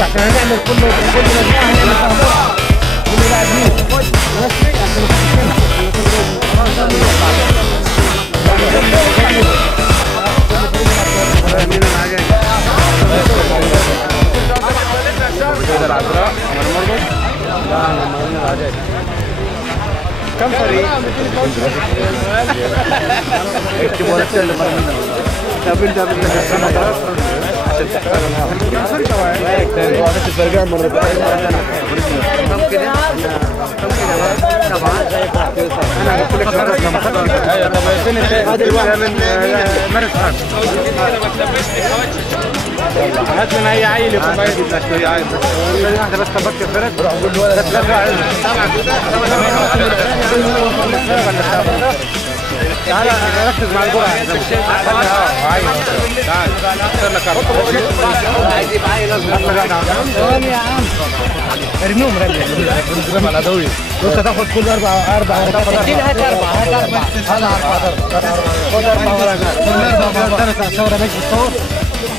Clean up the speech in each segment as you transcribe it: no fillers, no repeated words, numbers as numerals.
عشان هنعمل كل مجموعه هنعمل كل لاعبين كم فريق؟ اكتبوا لك اللي مرمينا برجع مرة انا قلت لك هذا من مرس حاج هات من اي عيل يكون بايد اي عيل واحده بس تفكر فرد روح قول له ولا تعال ركز مع الجرعه تعال اختار لك عايز يبقى عيل ازرق يا عم ارميهم رمي العدويه وانت تاخد كل اربع هات اربعه خد اربعه ورا كل اربعه صوره ماشي الصور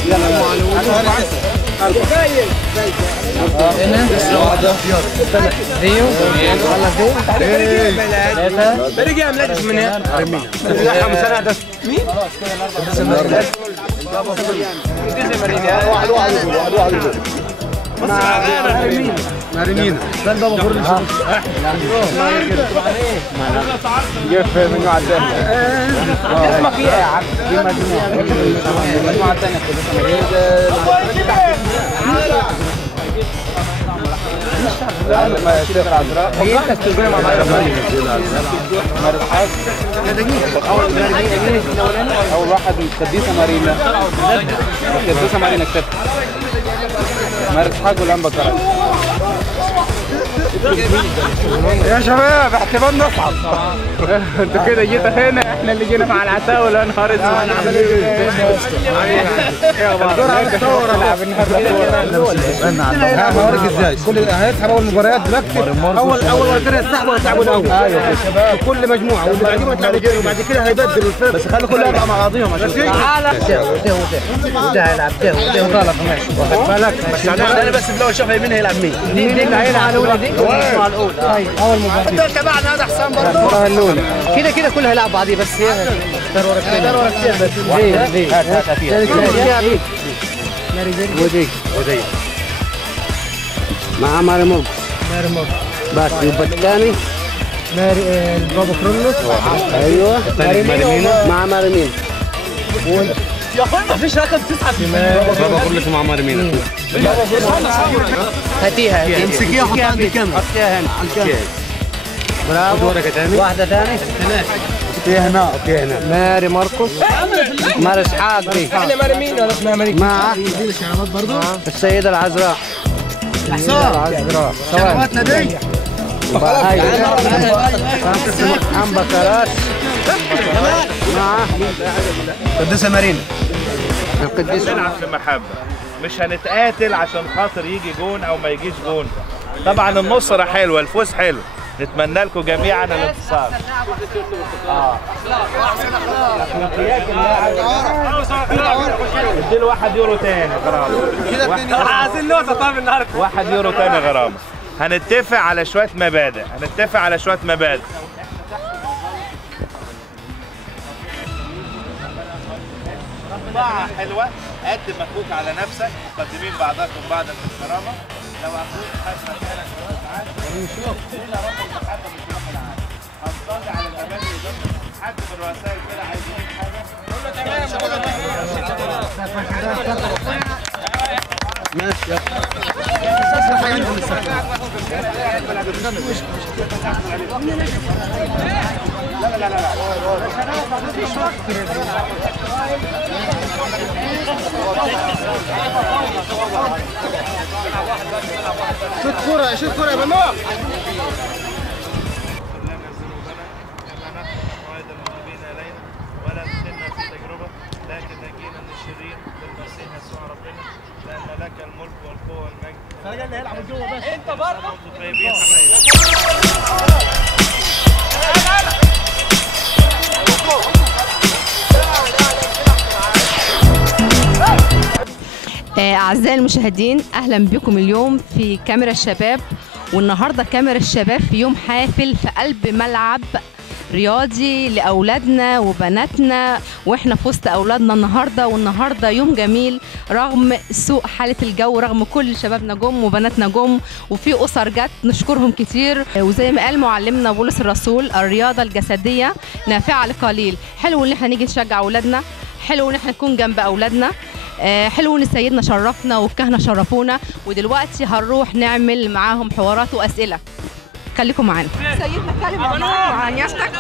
يلا رجع ملكش من هنا مين؟ مريمين ده البابا فرن جف منه عدل اسمك ايه يا عم دي مجموعه ثانيه لما يصير عذراء هي تستخدم مع مرحاج اول واحد قديسه مارينا قديسه مارينا كتبت مرحاج والانبا كرم يا شباب احتمال نصعد انتوا كده جيتوا هنا احنا اللي جينا مع العتاوله يا نهار اسود هنعمل ايه هوريك ازاي كل هيسحب اول مباريات دلوقتي اول فرقه يسحبوا الاول ايوه في كل مجموعه واللي بعدين وبعد كده هيبدلوا الفرق بس خلي كل اربعه مع بعضيهم عشان ده هيلعب ده غلط ماشي واخد بالك بس انا بس بالاول شوف مين هيلعب مين دي اللي هيلعب الاولى دي المجموعه الاولى اول مباراه تبعنا هذا حسام برضه المباراه الاولى كده كلها هيلعب بعضيه بس هي ضرورة كتير بس دي هات فيها ودي مع مارموج بس يبقى الثاني البابا كرولوس ايوه مع مارمين يا اخوي ما فيش رقم 9 في بابا كرولوس مع مارمين هاتيها امسكيها وحطها عند الكاميرا حطيها هنا على الكاميرا برافو واحده ثانيه هنا ماري ماركوس ماري اسحاق دي احنا ماري مين ولا اسمها ماري مع دي الشرابات برضه السيده العذراء العذراء شراباتنا دي هاي عم بكرات مع قديسه مارينا القديسه نلعب في محبه مش هنتقاتل عشان خاطر يجي جون او ما يجيش جون طبعا النصره حلوه الفوز حلو نتمنى لكم جميعا الانتصار اديله 1 يورو تاني غرامه عايزين نقطه طيب النهارده 1 يورو تاني غرامه هنتفق على شويه مبادئ طباعة حلوة قدم اخوك على نفسك مقدمين بعضكم بعضا بالكرامة لو اخوك خد مكانك خلاص عادي ونشوف هنا رقم المحبة مش رقم العادي هنصلي على المبادئ دول حد من الرؤساء كده عايز يجيب حاجة قول له تمام ماشي لا مفيش وقت شوت كرة شوت كرة يا ممنوع. ولا تدخلنا في تجربة لكن نجينا من الشرير بالمسيح يسوع ربنا لأن لك الملك والقوة والمجد. خلينا اللي هيلعب جوه بس. أنت بره. طيبين أعزائي المشاهدين، أهلا بكم اليوم في كاميرا الشباب. والنهارده كاميرا الشباب في يوم حافل في قلب ملعب رياضي لأولادنا وبناتنا، واحنا في وسط أولادنا النهارده. والنهارده يوم جميل رغم سوء حالة الجو، رغم كل شبابنا جم وبناتنا جم وفي أسر جت نشكرهم كتير. وزي ما قال معلمنا بولس الرسول، الرياضة الجسدية نافعة لقليل. حلو إن احنا نيجي نشجع أولادنا، حلو إن احنا نكون جنب أولادنا، حلو ان سيدنا شرفنا والكهنه شرفونا. ودلوقتي هنروح نعمل معاهم حوارات واسئله. خليكم معانا. سيدنا كلمه مع نيافتك.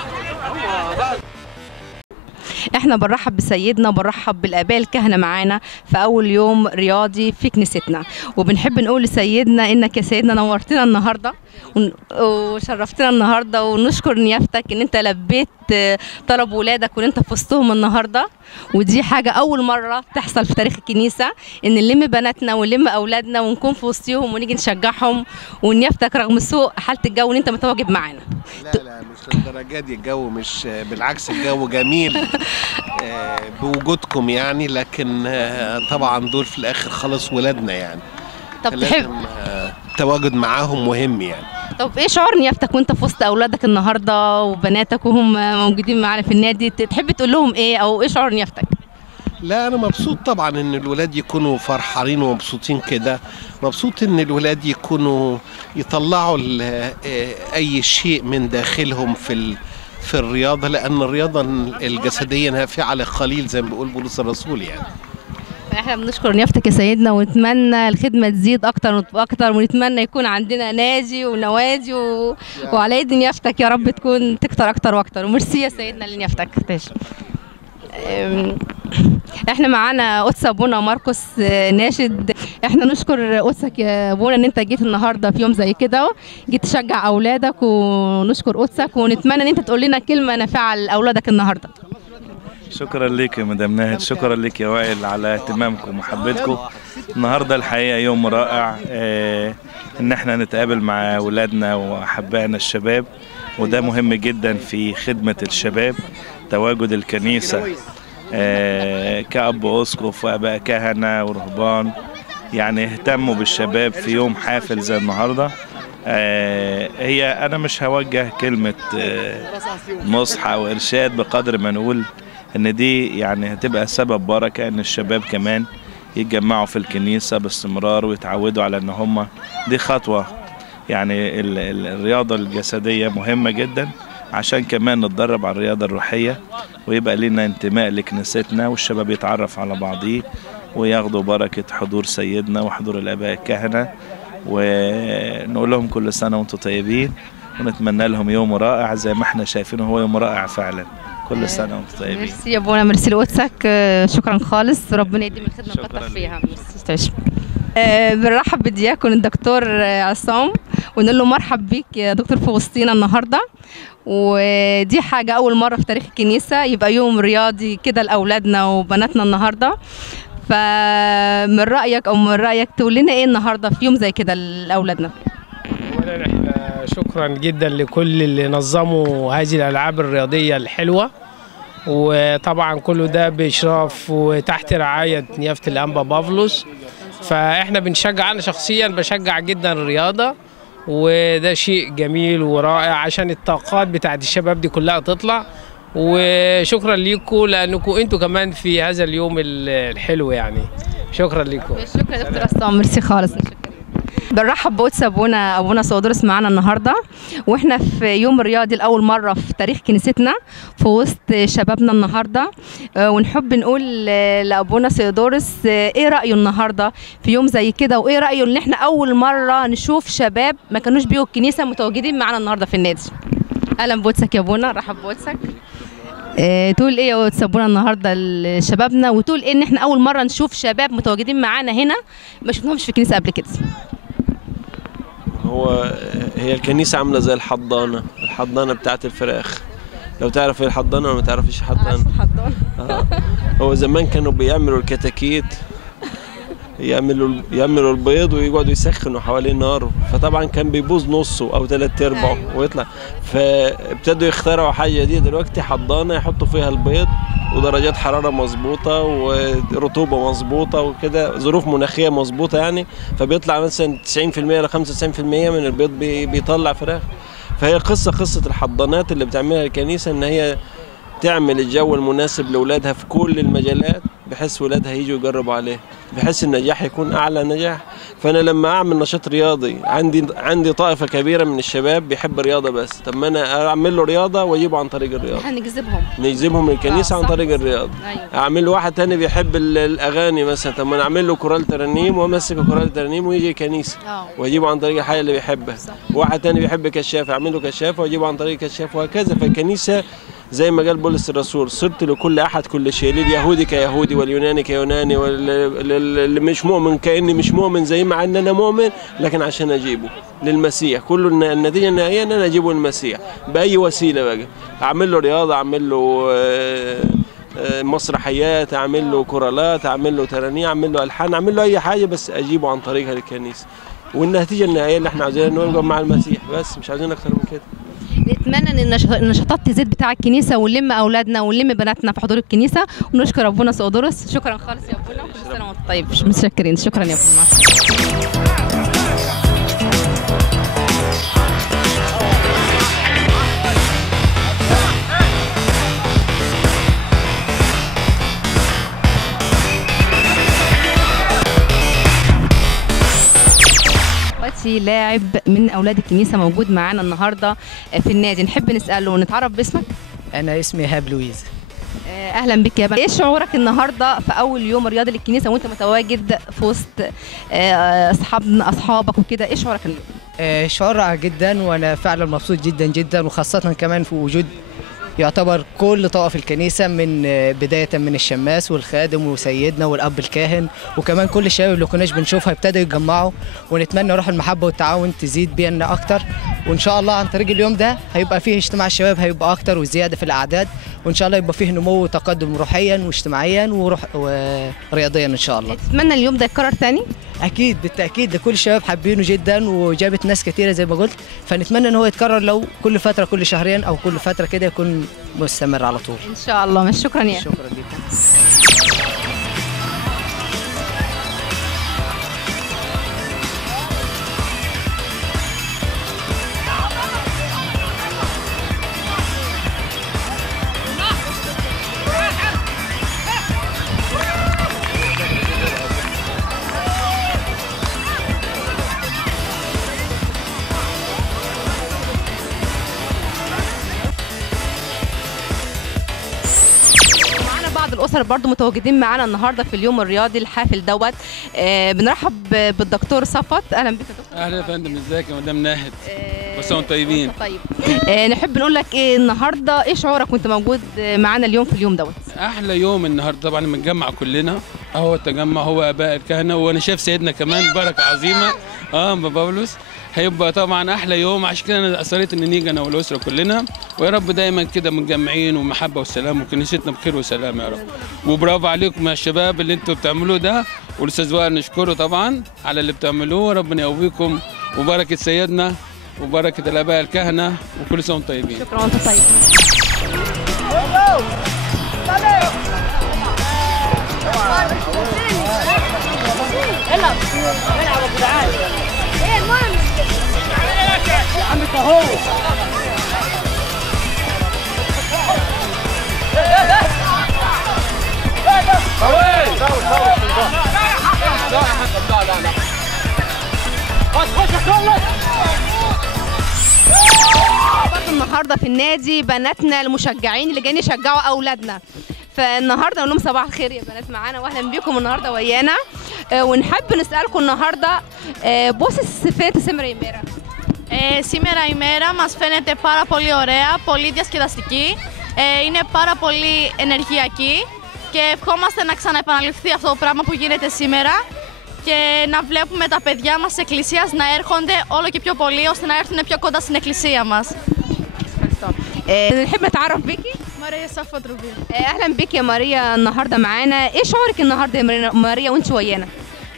احنا بنرحب بسيدنا وبنرحب بالاباء الكهنه معانا في اول يوم رياضي في كنيستنا، وبنحب نقول لسيدنا انك يا سيدنا نورتنا النهارده وشرفتنا النهارده، ونشكر نيافتك ان انت لبيت طلب ولادك وان انت في وسطهم النهارده. ودي حاجه اول مره تحصل في تاريخ الكنيسه، ان نلم بناتنا ونلم اولادنا ونكون في وسطهم ونيجي نشجعهم. ونيافتك رغم سوء حاله الجو ان انت متواجد معانا. لا مش للدرجه دي، الجو مش بالعكس، الجو جميل بوجودكم يعني، لكن طبعا دول في الاخر خلاص ولادنا يعني. طب تحب التواجد معاهم مهم يعني. طب ايه شعور نيافتك وانت في وسط اولادك النهارده وبناتك وهم موجودين معانا في النادي؟ تحب تقول لهم ايه او ايه شعور نيافتك؟ لا انا مبسوط طبعا ان الولاد يكونوا فرحانين ومبسوطين كده، مبسوط ان الولاد يكونوا يطلعوا اي شيء من داخلهم في الرياضه، لان الرياضه الجسديه نافعه للقليل زي ما بيقول بولس الرسول يعني. احنا بنشكر نيافتك يا سيدنا، ونتمنى الخدمه تزيد اكتر واكتر، ونتمنى يكون عندنا نادي ونوادي وعلى يد نيافتك يا رب تكون تكتر اكتر واكتر. وميرسي يا سيدنا لنيافتك. احنا معانا قدس ابونا ماركوس ناشد. احنا نشكر قدسك يا ابونا ان انت جيت النهارده في يوم زي كده، جيت تشجع اولادك، ونشكر قدسك ونتمنى ان انت تقول لنا كلمه نافعه لاولادك النهارده. شكرا لك يا مدام ناهد، شكرا لك يا وائل على اهتمامكم ومحبتكم. النهارده الحقيقه يوم رائع ان احنا نتقابل مع اولادنا واحبائنا الشباب، وده مهم جدا في خدمه الشباب. تواجد الكنيسه كأب أسقف وأباء كهنة ورهبان يعني اهتموا بالشباب في يوم حافل زي النهارده. هي أنا مش هوجه كلمة نصح أو إرشاد بقدر ما نقول إن دي يعني هتبقى سبب بركة إن الشباب كمان يتجمعوا في الكنيسة باستمرار ويتعودوا على إن هم دي خطوة يعني. الرياضة الجسدية مهمة جدا عشان كمان نتدرب على الرياضة الروحية، ويبقى لنا انتماء لكنيستنا، والشباب يتعرف على بعضيه وياخدوا بركة حضور سيدنا وحضور الآباء الكهنة. ونقول لهم كل سنة وانتم طيبين، ونتمنى لهم يوم رائع زي ما احنا شايفينه هو يوم رائع فعلا. كل سنة وانتم طيبين. ميرسي يا ابونا، ميرسي لقدسك، شكرا خالص، ربنا يديم الخدمة ويكتر فيها. ميرسي. بنرحب بالدياكون الدكتور عصام ونقول له مرحب بيك يا دكتور في وسطينا النهارده. ودي حاجة أول مرة في تاريخ الكنيسة يبقى يوم رياضي كده لأولادنا وبناتنا النهاردة. فمن رأيك تقول لنا إيه النهاردة في يوم زي كده لأولادنا؟ أولا إحنا شكرا جدا لكل اللي نظموا هذه الألعاب الرياضية الحلوة، وطبعا كله ده بإشراف وتحت رعاية نيافة الأنبا بافلوس. فإحنا بنشجع، أنا شخصيا بشجع جدا الرياضة، وده شيء جميل ورائع عشان الطاقات بتاعت الشباب دي كلها تطلع. وشكرا ليكم لانكم انتوا كمان في هذا اليوم الحلو يعني. شكرا ليكم. شكرا دكتور عصام، ميرسي خالص. بنرحب بقدس ابونا سودورس معانا النهارده، واحنا في يوم رياضي لاول مره في تاريخ كنيستنا في وسط شبابنا النهارده. ونحب نقول لابونا سودورس ايه رايه النهارده في يوم زي كده، وايه رايه ان احنا اول مره نشوف شباب ما كانوش بيجوا الكنيسه متواجدين معانا النهارده في النادي. اهلا بقدسك يا ابونا، رحب بقدسك. تقول ايه يا قدس ابونا النهارده لشبابنا، وتقول ايه ان احنا اول مره نشوف شباب متواجدين معانا هنا ما شفناهمش في الكنيسه قبل كده؟ هي الكنيسة عاملة زي الحضانة بتاعت الفراخ. لو تعرف ايه الحضانة ولا ما تعرفيش الحضانة؟ هو زمان كانوا بيعملوا الكتاكيت، يعملوا البيض ويقعدوا يسخنوا حوالين النار، فطبعا كان بيبوظ نصه او 3/4 ويطلع، فابتدوا يخترعوا حاجة دي دلوقتي، حضانة يحطوا فيها البيض ودرجات حرارة مظبوطة ورطوبة مظبوطة وكده، ظروف مناخية مظبوطة يعني، فبيطلع مثلا 90% ل 95% من البيض بيطلع فراخ. فهي قصة الحضانات اللي بتعملها الكنيسة، ان هي تعمل الجو المناسب لاولادها في كل المجالات، بحيث ولادها يجوا يجربوا عليه، بحيث النجاح يكون اعلى نجاح. فانا لما اعمل نشاط رياضي، عندي طائفه كبيره من الشباب بيحب الرياضه بس، طب ما انا اعمل له رياضه واجيبه عن طريق الرياضه، احنا نجذبهم للكنيسه عن طريق الرياضه. أيوة. اعمل له واحد تاني بيحب الاغاني مثلا، طب ما انا اعمل له كورال ترانيم وامسك كورال ترانيم ويجي الكنيسه واجيبه عن طريق الحاجه اللي بيحبها. واحد تاني بيحب كشاف، اعمل له كشاف واجيبه عن طريق كشاف، وهكذا. فالكنيسه زي ما قال بولس الرسول، صرت لكل احد كل شيء، لليهودي كيهودي واليوناني كيوناني، واللي مش مؤمن كاني مش مؤمن زي ما ان انا مؤمن، لكن عشان اجيبه للمسيح. كل النتيجه النهائيه ان انا اجيبه للمسيح باي وسيله بقى، اعمل له رياضه، اعمل له مسرحيات، اعمل له كورالات، اعمل له ترانيم، اعمل له الحان، اعمل له اي حاجه بس اجيبه عن طريقها للكنيسه. والنتيجه النهائيه اللي احنا عايزينها انه يبقى مع المسيح بس، مش عايزين اكتر من كده. نتمنى ان النشاطات تزيد بتاع الكنيسه، ونلم اولادنا ونلم بناتنا في حضور الكنيسه، ونشكر ابونا سودورس. شكرا خالص يا ابونا، كل سنه وانت طيب. متشكرين، شكرا يا ابونا. لاعب من اولاد الكنيسه موجود معانا النهارده في النادي، نحب نساله ونتعرف باسمك. انا اسمي هاب لويز. اهلا بك يا بني. ايه شعورك النهارده في اول يوم رياضي للكنيسه وانت متواجد في وسط اصحابك وكده؟ ايه شعورك اليوم؟ شعور رائع جدا، وانا فعلا مبسوط جدا جدا، وخاصه كمان في وجود يعتبر كل طوائف الكنيسه، من بدايه من الشماس والخادم وسيدنا والاب الكاهن، وكمان كل الشباب اللي كناش بنشوفها ابتدوا يتجمعوا، ونتمنى روح المحبه والتعاون تزيد بينا اكتر، وان شاء الله عن طريق اليوم ده هيبقى فيه اجتماع الشباب هيبقى اكتر وزياده في الاعداد، وان شاء الله يبقى فيه نمو وتقدم روحيا واجتماعيا ورياضيا ان شاء الله. تتمنى اليوم ده يتكرر تاني؟ اكيد بالتاكيد، لكل الشباب حابينه جدا وجابت ناس كتيره زي ما قلت، فنتمنى ان هو يتكرر لو كل فتره، كل شهرين او كل فتره كده، يكون مستمر على طول ان شاء الله. مش شكرا يا شكرا جدا. الأسر برضو متواجدين معانا النهارده في اليوم الرياضي الحافل دوت. بنرحب بالدكتور صفوت. اهلا بك يا دكتور. اهلا يا فندم، ازيك يا مدام ناهد؟ كل سنه وانتم طيبين. طيب نحب نقول لك ايه النهارده، ايه شعورك وانت موجود معانا اليوم في اليوم دوت؟ احلى يوم النهارده طبعا، بنتجمع كلنا اهو، التجمع هو اباء الكهنه، وانا شايف سيدنا كمان بركه عظيمه بابا بولس، هيبقى طبعا احلى يوم. عشان كده انا اصريت ان نيجي انا والاسره كلنا، ويا رب دايما كده متجمعين ومحبه وسلام، وكنيستنا بخير وسلام يا رب. وبرافو عليكم يا شباب اللي انتوا بتعملوه ده، والاستاذ وائل نشكره طبعا على اللي بتعملوه، ربنا يقويكم، وبركه سيدنا وبركه الاباء الكهنه، وكل سنه وانتم طيبين. شكرا وانت طيب. العب يا جدعان. ايه المهم يا عم اهو. النهارده في النادي بناتنا المشجعين اللي جايين يشجعوا اولادنا، فالنهارده نقول لهم صباح الخير يا بنات معانا، واهلا بيكم النهارده ويانا. ونحب نسالكم النهارده πώς φαίνεται σήμερα η ημέρα? Σήμερα η μέρα μας φαίνεται πάρα πολύ ωραία, πολύ διασκεδαστική, είναι πάρα πολύ ενεργειακή και ευχόμαστε να ξαναεπαναληφθεί αυτό το πράγμα που γίνεται σήμερα και να βλέπουμε τα παιδιά μας της εκκλησίας να έρχονται όλο και πιο πολύ, ώστε να έρθουν πιο κοντά στην εκκλησία μας. نحب نتعرف بيكي. ماريا صفوت ربيع. اهلا بك يا ماريا النهارده معانا، ايه شعورك النهارده يا ماريا وانت ويانا؟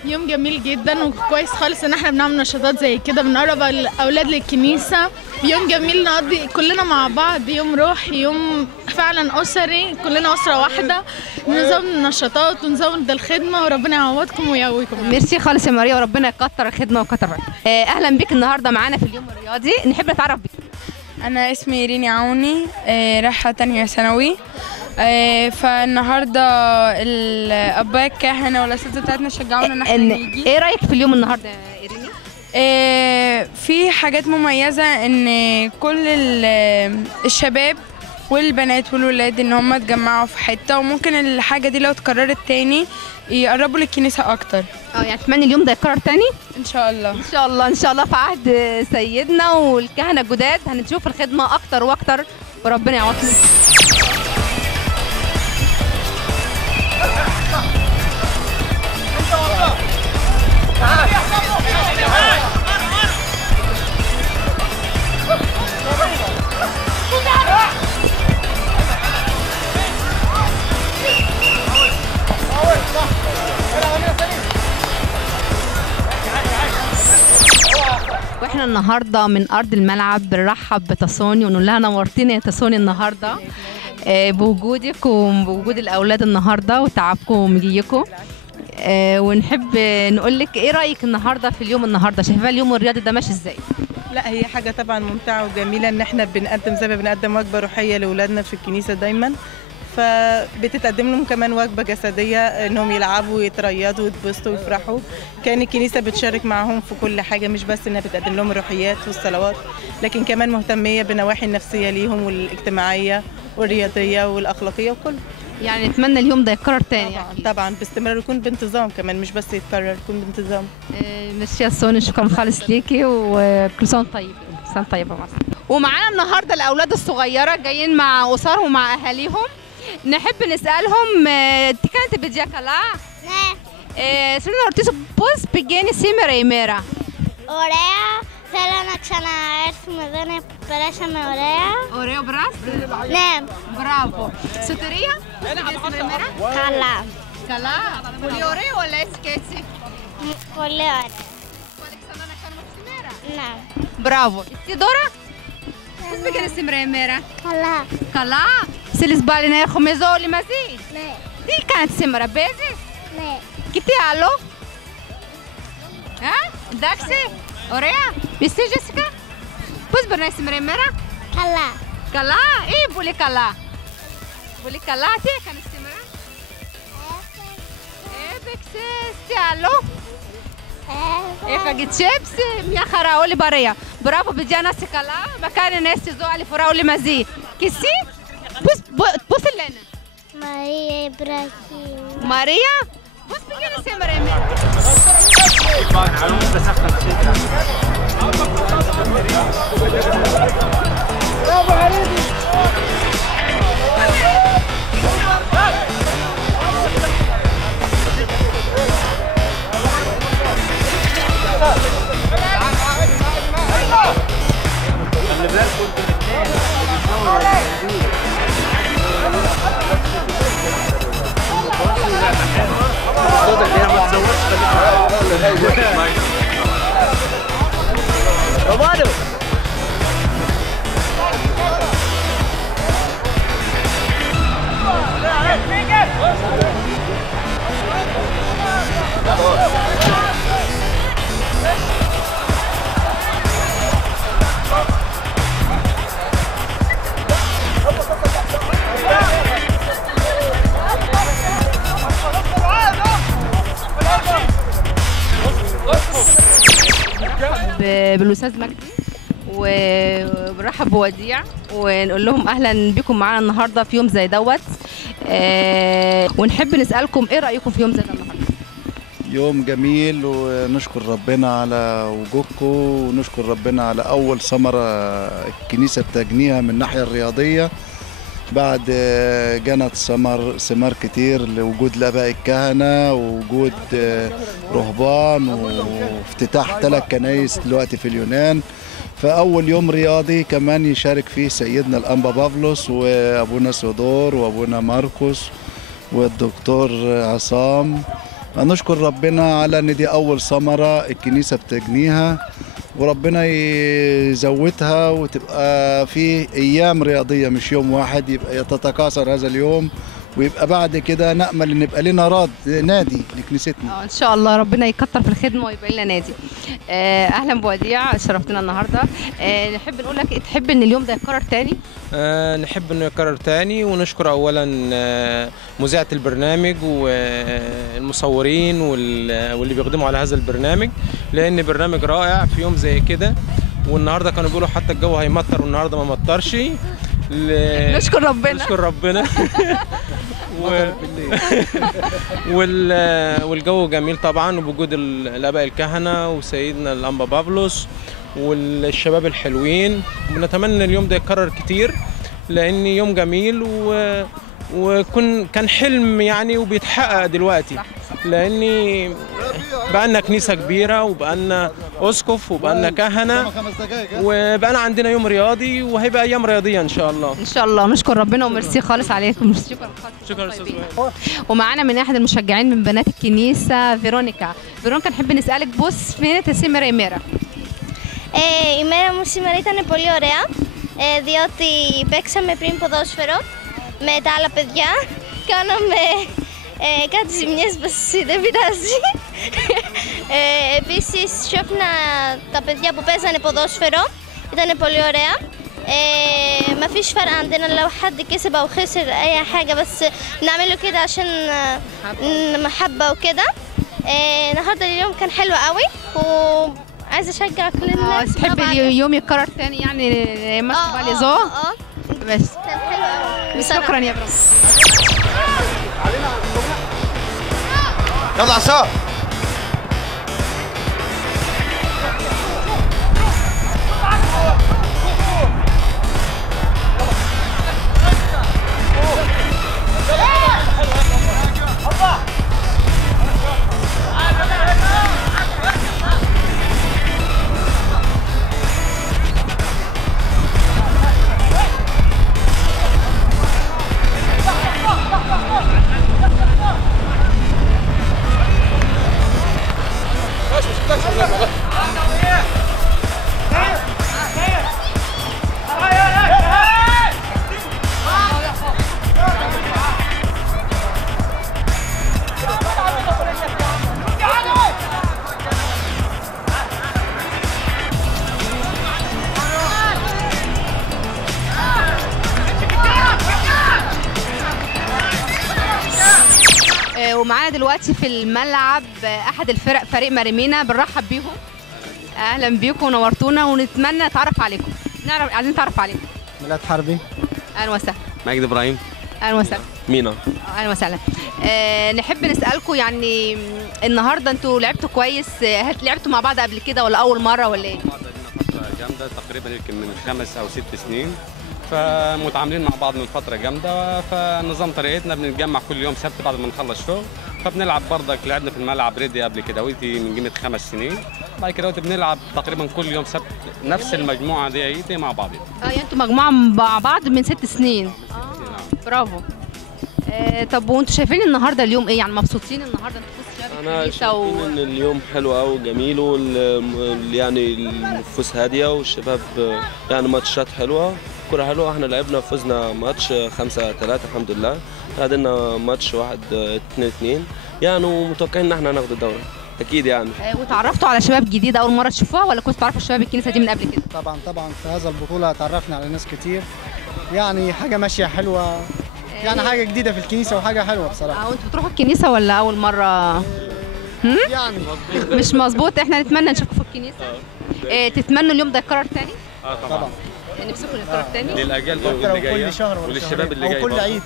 يوم جميل جدا وكويس خالص ان احنا بنعمل نشاطات زي كده، بنقرب الاولاد للكنيسه. يوم جميل نقضي كلنا مع بعض، يوم روحي، يوم فعلا اسري، كلنا اسره واحده، نظام النشاطات ونظام الخدمه، وربنا يعوضكم ويقويكم. ميرسي خالص يا ماريا وربنا يكتر الخدمه وكتر. اهلا بك النهارده معانا في اليوم الرياضي، نحب نتعرف بك. أنا اسمي ريني عوني، رايحة تانية ثانوي. فالنهارده الآباء الكهنة والأساتذة بتاعتنا شجعونا إن احنا نيجي. إيه رأيك في اليوم النهارده يا ريني؟ في حاجات مميزة إن كل الشباب والبنات والولاد إن هم اتجمعوا في حتة، وممكن الحاجة دي لو اتكررت تاني يقربوا للكنيسة أكتر. يعني تتمنى اليوم ده يتكرر تاني؟ إن شاء الله. إن شاء الله إن شاء الله في عهد سيدنا والكهنة الجداد هنشوف الخدمة أكتر وأكتر وربنا يعوضنا. واحنا النهارده من ارض الملعب بنرحب بتاسوني ونقول لها نورتينا يا تاسوني النهارده بوجودك وبوجود الاولاد النهارده وتعبكم ومجيكم. ونحب نقول لك ايه رايك النهارده في اليوم النهارده، شايفاه اليوم الرياضي ده ماشي ازاي؟ لا هي حاجه طبعا ممتعه وجميله ان احنا بنقدم زي ما بنقدم وجبه روحيه لاولادنا في الكنيسه دايما، فبتتقدم لهم كمان وجبه جسديه انهم يلعبوا ويتريضوا ويتبسطوا ويفرحوا. كان الكنيسه بتشارك معاهم في كل حاجه، مش بس انها بتقدم لهم الروحيات والصلوات، لكن كمان مهتميه بالنواحي النفسيه ليهم والاجتماعيه والرياضيه والاخلاقيه وكله. يعني نتمنى اليوم ده يتكرر تاني. طبعا باستمرار، يكون بانتظام كمان، مش بس يتكرر، يكون بانتظام. ميرسي يا سوني، شكرا خالص ليكي وكل سنه طيب. سنه طيبه مصر. ومعانا النهارده الاولاد الصغيره جايين مع اسرهم ومع اهاليهم، نحب نسالهم كانت بدياكلا؟ Sono ρωτήσω πώς πηγαίνει σήμερα η μέρα? Ωραία. Θέλω να ξαναέρθουμε εδώ να περάσαμε ωραία. Ωραίο βράδυ. Ναι. Μπράβο. Σωτηρία, πώς πηγαίνει σήμερα η μέρα? Καλά. Καλά. Πολύ ωραίο, αλλά έτσι και έτσι. Πολύ ωραία. Πάλι ξανά να κάνουμε αυτή τη μέρα? Ναι. Μπράβο. Εσύ τώρα? Πώς πήγαινε σήμερα η μέρα? Καλά. Καλά. Θέλεις πάλι να έρχομαι εδώ όλοι μαζί? Ναι. Τι κάνεις σήμερα, παίζεις? Ναι. Και τι άλλο? Εντάξει, ωραία. Εσύ, Τζέσικα, πώς περνάει σήμερα η μέρα? Καλά. Καλά ή πολύ καλά? Πολύ καλά. Τι έκανες σήμερα? Έπαιξες. Τι άλλο? Έφαγε τσέπς. Μια χαρά, όλη παρέα. Μπράβο, παιδιά, να είσαι καλά. Μακάρι να είστε εδώ άλλη φορά όλοι μαζί. Και εσύ, πώς σε λένε? Μαρία Ιμπραχήμ. Μαρία, πώς πήγαινε σήμερα η μέρα? بالاستاذ مجدي وبنرحب بوديع ونقول لهم اهلا بكم معانا النهارده في يوم زي دوت. ونحب نسالكم ايه رايكم في يوم زي ده النهارده؟ يوم جميل، ونشكر ربنا على وجودكم، ونشكر ربنا على اول ثمره الكنيسه بتجنيها من الناحيه الرياضيه. بعد جنت ثمار كتير لوجود الآباء الكهنة ووجود رهبان وافتتاح 3 كنايس دلوقتي في اليونان. فأول يوم رياضي كمان يشارك فيه سيدنا الأنبا بافلوس وأبونا سودور وأبونا ماركوس والدكتور عصام. نشكر ربنا على ان دي اول ثمره الكنيسه بتجنيها، وربنا يزودها وتبقى في ايام رياضيه مش يوم واحد، يبقى تتكاثر هذا اليوم، ويبقى بعد كده نامل ان يبقى لنا نادي لكنيستنا. ان شاء الله ربنا يكتر في الخدمه ويبقى لنا نادي. اهلا بوديع، شرفتنا النهارده. نحب نقول لك تحب ان اليوم ده يتكرر تاني؟ نحب انه يتكرر تاني، ونشكر اولا مذيعة البرنامج والمصورين واللي بيخدموا على هذا البرنامج، لان برنامج رائع في يوم زي كده. والنهارده كانوا بيقولوا حتى الجو هيمطر والنهارده ما مطرش. نشكر ربنا. والجو جميل طبعا، وبوجود الاباء الكهنه وسيدنا الانبا بافلوس والشباب الحلوين. ونتمنى اليوم ده يتكرر كتير، لان يوم جميل كان حلم يعني وبيتحقق دلوقتي، لان بقالنا كنيسه كبيره وبقالنا اسقف وبقالنا كهنه وبقالنا عندنا يوم رياضي، وهيبقى ايام رياضيه ان شاء الله. ان شاء الله. نشكر ربنا وميرسي خالص عليكم. شكرا استاذ. ومعانا من احد المشجعين من بنات الكنيسه فيرونيكا. نحب نسالك بص φαίνεται σήμερα η μέρα? Η μέρα μου σήμερα ήταν πολύ ωραία, διότι παίξαμε πριν ποδόσφαιρο με τα άλλα παιδιά. Κάναμε κάτι ζημιές, δεν πειράζει. Επίσης, شفنا τα παιδιά που παίζανε ποδόσφαιρο, ήταν πολύ ωραία. ما فيش فرق عندنا لو حد كسب أو خسر أي حاجة، بس نعمله كده عشان محبة وكده. النهارده اليوم كان حلو قوي، وعايزة أشجع كل الناس. تحب اليوم يتكرر تاني يعني ماتش باليزو؟ بس كان حلو قوي. شكرا يا برام. يلا عصام. ومعانا دلوقتي في الملعب احد الفرق، فريق ماريمينا. بنرحب بيهم. اهلا بيكم ونورتونا، ونتمنى نتعرف عليكم. عايزين نتعرف عليكم. ميلاد حربي. اهلا وسهلا. ماجد ابراهيم. اهلا وسهلا. مينا. اهلا وسهلا. نحب نسالكم يعني النهارده انتوا لعبتوا كويس، لعبتوا مع بعض قبل كده ولا اول مره ولا ايه؟ مع بعض لنا فتره جامده، تقريبا يمكن من 5 أو 6 سنين، فمتعاملين مع بعض من فتره جامده. فنظام طريقتنا بنتجمع كل يوم سبت بعد ما نخلص شغل، فبنلعب برضك. لعبنا في الملعب ريدي قبل كده ودي من قيمه 5 سنين، بعد كده بنلعب تقريبا كل يوم سبت نفس المجموعه دي مع بعض. يعني انتوا مجموعه مع بعض من 6 سنين. برافو. طب وانتوا شايفين النهارده اليوم ايه؟ يعني مبسوطين النهارده انتوا انا شايفين ان اليوم حلو قوي وجميل، يعني النفوس هاديه والشباب يعني ماتشات حلوه، كرة حلوه. احنا لعبنا فزنا ماتش 5-3 الحمد لله، تعادلنا ماتش 1-2، يعني ومتوقعين ان احنا هناخد الدوري اكيد يعني. وتعرفتوا على شباب جديد اول مره تشوفوها ولا كنتوا تعرفوا شباب الكنيسه دي من قبل كده؟ طبعا في هذا البطوله تعرفنا على ناس كتير، يعني حاجه ماشيه حلوه، يعني حاجه جديده في الكنيسه وحاجه حلوه بصراحه. وانتوا بتروحوا الكنيسه ولا اول مره؟ يعني مش مظبوط. احنا نتمنى نشوفكم في الكنيسه. تتمنوا اليوم ده يتكرر تاني؟ طبعا. نفسكم يتكرر تاني؟ للاجيال اللي جايه وللشباب اللي جاي كل عيد.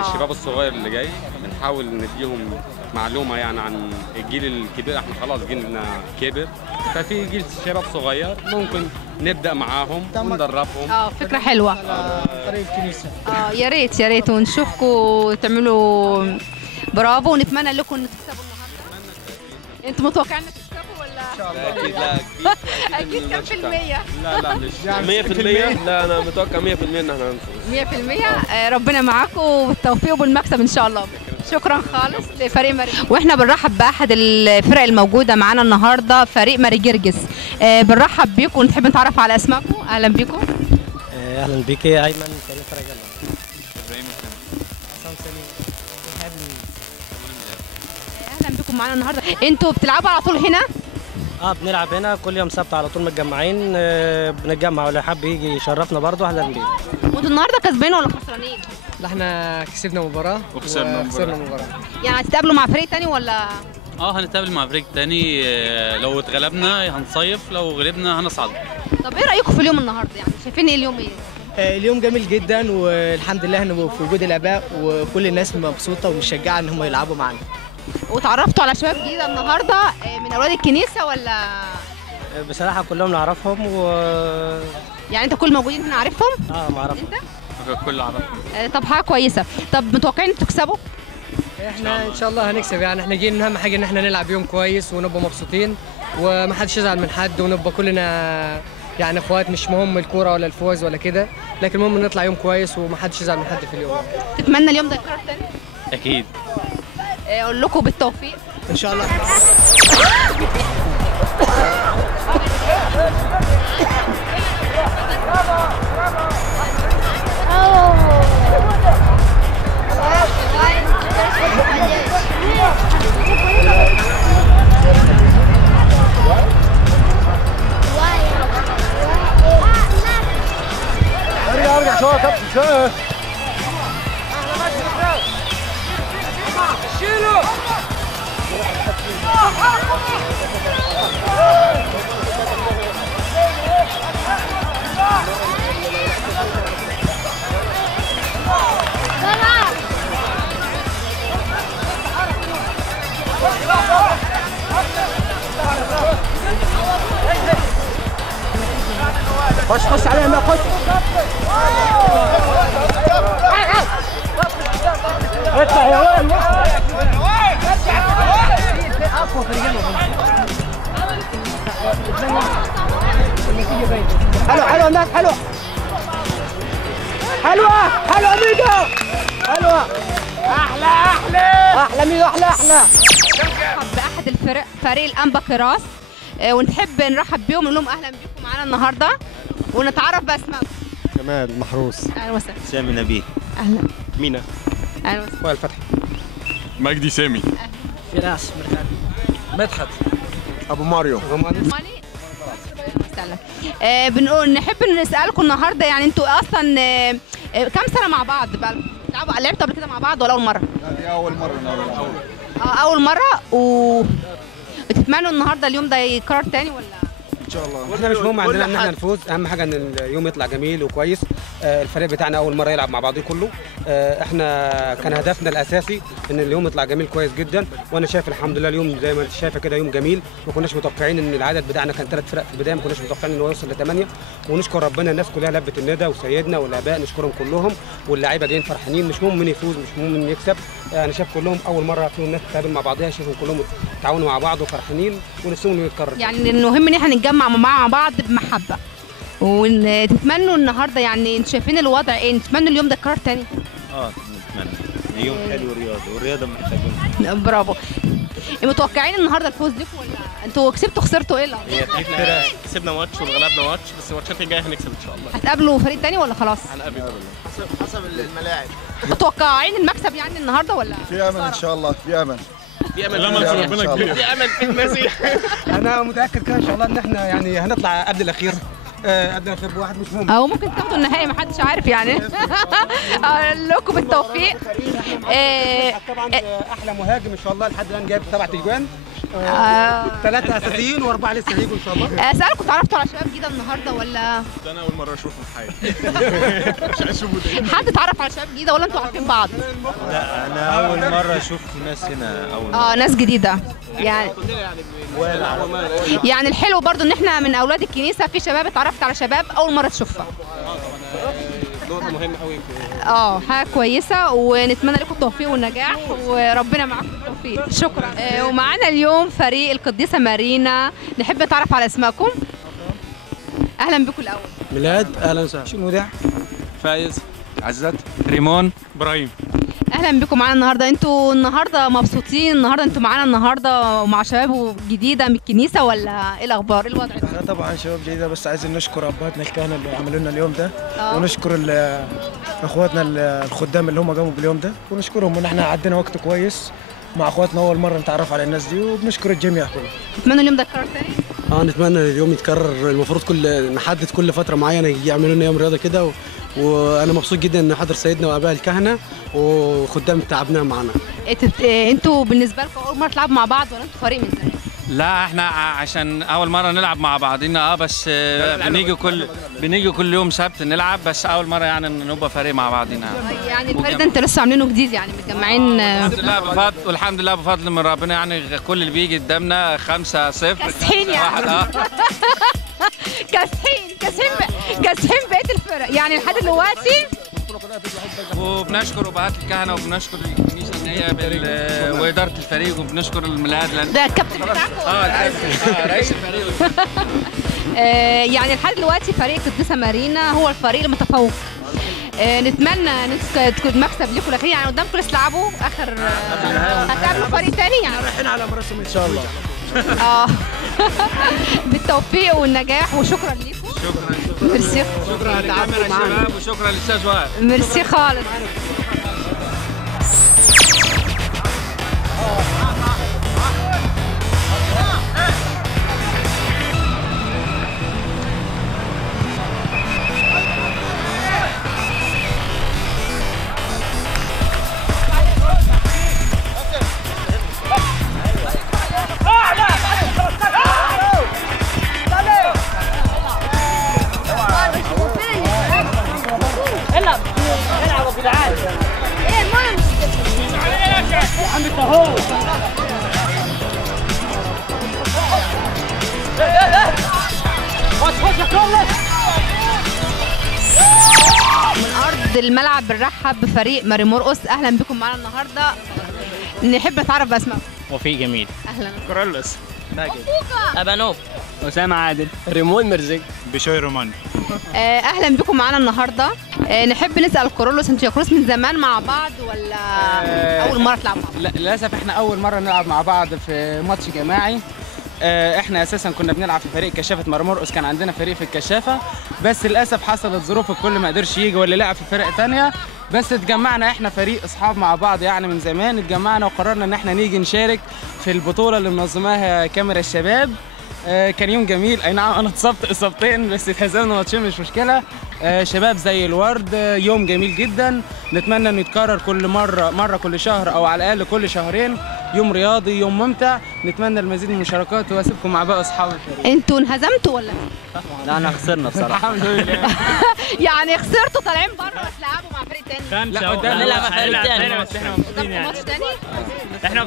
الشباب الصغير اللي جاي بنحاول نديهم معلومه يعني عن الجيل الكبير. احنا خلاص جيلنا كبر، ففي جيل شباب صغير ممكن نبدا معاهم وندربهم. فكره حلوه. طريق الكنيسه. يا ريت يا ريت ونشوفكم تعملوا برافو، ونتمنى لكم ان تكسبوا النهارده. انتوا متوقعين ان تكسبوا ولا؟ ان شاء الله. اكيد لا اكيد كام في المية؟ لا مش 100%. لا انا متوقع 100% ان احنا هنفوز 100%. ربنا معاكم وبالتوفيق وبالمكسب ان شاء الله. شكرا خالص لفريق ماري. واحنا بنرحب باحد الفرق الموجوده معانا النهارده، فريق ماري جرجس. بنرحب بيكم ونحب نتعرف على اسمائكم. اهلا بيكم. اهلا بيك. ايمن كريم فرج الله. ابراهيم عصام سامي. اهلا بكم معانا النهارده. انتوا بتلعبوا على طول هنا؟ بنلعب هنا كل يوم سبت على طول متجمعين. بنتجمع واللي حابب يجي يشرفنا برضه اهلا بيه. وانتوا النهارده كسبانين ولا خسرانين؟ لا احنا كسبنا مباراه وخسرنا مباراه. يعني هتتقابلوا مع فريق تاني ولا؟ هنتقابل مع فريق تاني. لو اتغلبنا هنصيف، لو غلبنا هنصعد. طب ايه رايكم في اليوم النهارده؟ يعني شايفين ايه اليوم اليوم جميل جدا، والحمد لله ان في وجود الاباء وكل الناس مبسوطه ومشجعه ان هم يلعبوا معانا. وتعرفتوا على شباب جديده النهارده من اولاد الكنيسه ولا؟ بصراحه كلهم نعرفهم يعني انت كل موجودين هنا عارفهم؟ معرفهم. انت؟ كل عرب. طب حاجه كويسه. طب متوقعين تكسبوا؟ احنا ان شاء الله هنكسب. يعني احنا جايين اهم حاجه ان احنا نلعب يوم كويس ونبقى مبسوطين ومحدش يزعل من حد، ونبقى كلنا يعني اخوات. مش مهم الكوره ولا الفوز ولا كده، لكن المهم نطلع يوم كويس ومحدش يزعل من حد في اليوم. تتمنى اليوم ده يتكرر تاني؟ اكيد. اقول لكم بالتوفيق ان شاء الله. ارجع شويه يا كابتن شويه. شيلوا. خش عليها ما خش. اطلع يا وين. اقوى فريقين. حلو الناس حلو. حلوه ميدو. حلوه. احلى ميدو احلى. باحد الفرق فريق الانبا كراس، ونحب نرحب بيهم ونقول لهم اهلا بيكم معانا النهارده ونتعرف باسمائكم. جمال محروس. اهلا وسهلا. سامي نبيه. اهلا. مينا. اهلا وسهلا. وائل فتحي. مجدي سامي. فراس مدحت. ابو ماريو. بنقول نحب نسالكم النهارده، يعني انتوا اصلا كم سنه مع بعض بقى؟ لعبتوا قبل كده مع بعض ولا اول مره؟ لا دي اول مره. اول مره. وتتمنوا النهارده اليوم ده يتكرر تاني ولا؟ ان شاء الله. واحنا مش مهم عندنا ان احنا نفوز، اهم حاجه ان اليوم يطلع جميل وكويس. الفريق بتاعنا اول مره يلعب مع بعضه كله. احنا كان هدفنا الاساسي ان اليوم يطلع جميل كويس جدا، وانا شايف الحمد لله اليوم زي ما انت شايفه كده يوم جميل. ما كناش متوقعين ان العدد بتاعنا كان 3 فرق في البدايه، ما كناش متوقعين ان هو يوصل ل8. ونشكر ربنا الناس كلها لبت الندى وسيدنا والاباء نشكرهم كلهم، واللاعيبه جايين فرحانين. مش مهم مين يفوز، مش مهم مين يكسب. انا شايف كلهم اول مره فيهم الناس تتقابل مع بعضها، شايفهم كلهم تعاونوا مع بعض وفرحانين ونفسهم انه يتكرر. يعني المهم ان احنا نتجمع مع بعض بمحبه. وتتمنوا النهارده، يعني انتوا شايفين الوضع ايه؟ تتمنوا اليوم ده يتكرر تاني؟ نتمنى. يوم حلو رياضي، والرياضه محتاجين. برافو. متوقعين النهارده الفوز لكم ولا انتوا كسبتوا خسرتوا ايه؟ احنا كسبنا ماتش واتغلبنا ماتش، بس الماتشات الجايه هنكسب ان شاء الله. هتقابلوا فريق تاني ولا خلاص؟ هنقابل حسب الملاعب. متوقعين المكسب يعني النهارده ولا؟ في امل ان شاء الله. في امل في ربنا كبير. في امل في المسيح. انا متاكد كده ان شاء الله ان احنا يعني هنطلع قبل الاخير. قبل الاخير بواحد مش مهم، او ممكن تاخدوا النهائي ما حدش عارف يعني. اقول لكم بالتوفيق. طبعا احلى مهاجم ان شاء الله لحد الان جايب 7 اجوان. 3 اساسيين و4 لسه هيجوا ان شاء الله. اسالكم اتعرفتوا على شباب جديده النهارده ولا؟ انا اول مره اشوفه في حياتي. مش هشوفه تاني. حد اتعرف على شباب جديده ولا انتوا عارفين بعض؟ لا انا اول مره اشوف ناس هنا اول مره. ناس جديده يعني الحلو برضو ان احنا من اولاد الكنيسه في شباب اتعرفت على شباب اول مره تشوفها. نقطه مهمه قوي. حاجه كويسه ونتمنى لكم التوفيق والنجاح وربنا معاكم بالتوفيق. شكرا. ومعانا اليوم فريق القديسه مارينا، نحب نتعرف على اسمائكم. اهلا بكم الاول. ميلاد اهلا وسهلا. شنو ده؟ فايز، عزت، ريمون، ابراهيم. اهلا بكم معانا النهارده. انتوا النهارده مبسوطين النهارده انتوا معانا النهارده ومع شباب جديده من الكنيسه ولا ايه الاخبار؟ ايه الوضع؟ احنا طبعا شباب جديده بس عايزين نشكر ابهاتنا الكهنه اللي عملوا لنا اليوم ده ونشكر اخواتنا الخدام اللي هم قاموا باليوم ده ونشكرهم ان احنا عدينا وقت كويس مع اخواتنا اول مره نتعرف على الناس دي وبنشكر الجميع كله. نتمنى اليوم ده يتكرر تاني؟ نتمنى اليوم يتكرر. المفروض نحدد كل فتره معينه يعملوا لنا يوم رياضه كده وانا مبسوط جدا ان حضر سيدنا واباء الكهنه وخدام تعبناه معانا. انتوا بالنسبه لكم اول مره تلعبوا مع بعض ولا انتوا فريق من زمان؟ لا احنا عشان اول مره نلعب مع بعضينا بس بنيجي كل يوم سبت نلعب، بس اول مره يعني نبقى فريق مع بعضينا. يعني الفريق ده انتوا لسه عاملينه جديد يعني متجمعين؟ الحمد لله بفضل من ربنا يعني كل اللي بيجي قدامنا 5-0 كاسحين يعني. كاسحين بقيه الفرق يعني لحد دلوقتي. وبنشكر ابهات الكهنه وبنشكر الكنيسه ان هي واداره الفريق وبنشكر الميلاد ده الكابتن بتاعكم؟ رئيس الفريق. يعني لحد دلوقتي فريق القديسه مارينا هو الفريق المتفوق. نتمنى تكون مكسب لكم الاخير يعني قدامكم لسه تلعبوا اخر هتقابلوا فريق تاني يعني رايحين على مراسم ان شاء الله. بالتوفيق والنجاح وشكرا لكم. ميرسي. شكرا للكاميرا الشباب وشكرا للاستاذ وائل. ميرسي خالص. من ارض الملعب بنرحب بفريق ماري مرقص. اهلا بكم معانا النهارده. نحب نتعرف باسمائكم. وفيق جميل. اهلا. كورولوس. ماجد. ابانوب. اسامه عادل. ريمون مرزق. بشوي رومان. اهلا بكم معانا النهارده. نحب نسال كورولوس، انتوا يا كورولوس من زمان مع بعض ولا اول مره تلعبوا مع بعض؟ لا للاسف احنا اول مره نلعب مع بعض في ماتش جماعي. احنا اساسا كنا بنلعب في فريق كشافه ماري مرقص، كان عندنا فريق في الكشافه بس للاسف حصلت ظروف الكل ما قدرش يجي واللي لعب في فرق ثانيه، بس اتجمعنا احنا فريق اصحاب مع بعض يعني من زمان اتجمعنا وقررنا ان احنا نيجي نشارك في البطوله اللي منظماها كاميرا الشباب. كان يوم جميل. اي نعم انا اتصبت اصابتين بس اتهزمنا ماتشين مش مشكله. شباب زي الورد. يوم جميل جدا. نتمنى انه يتكرر كل مره كل شهر او على الاقل كل شهرين. يوم رياضي يوم ممتع. نتمنى المزيد من المشاركات واسيبكم مع باقي اصحاب الفريق. انتوا انهزمتوا ولا؟ لا انا خسرنا بصراحه. الحمد لله. يعني خسرتوا طالعين بره تلعبوا مع فريق تاني؟ لا قدام نلعب مع فريق تاني بس احنا مبسوطين يعني. ماتش تاني؟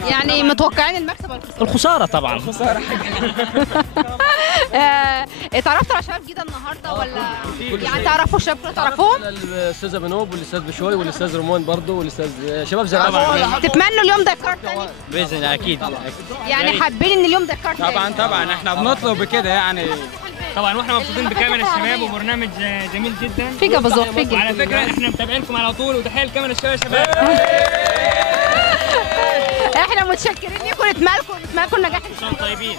يعني متوقعين المكسب ولا الخساره طبعا. الخساره. اتعرفتوا على شباب جديده النهارده ولا يعني تعرفوا الشباب كلهم تعرفوهم؟ الاستاذ ابانوب والاستاذ بشوي والاستاذ رمون برضه والاستاذ شباب زي تتمنوا اليوم ده يتكرر تاني؟ باذن الله اكيد. يعني حابين ان اليوم ده يتكرر تاني؟ طبعا احنا بنطلب بكده يعني. طبعا واحنا مبسوطين بكاميرا الشباب وبرنامج جميل جدا. فيجا بزوق فيجا. وعلى فكره احنا متابعينكم على طول وتحيه لكاميرا الشباب يا شباب. احنا متشكرين لكم. نتمنى لكم نجاح ان شاء الله. طيبين.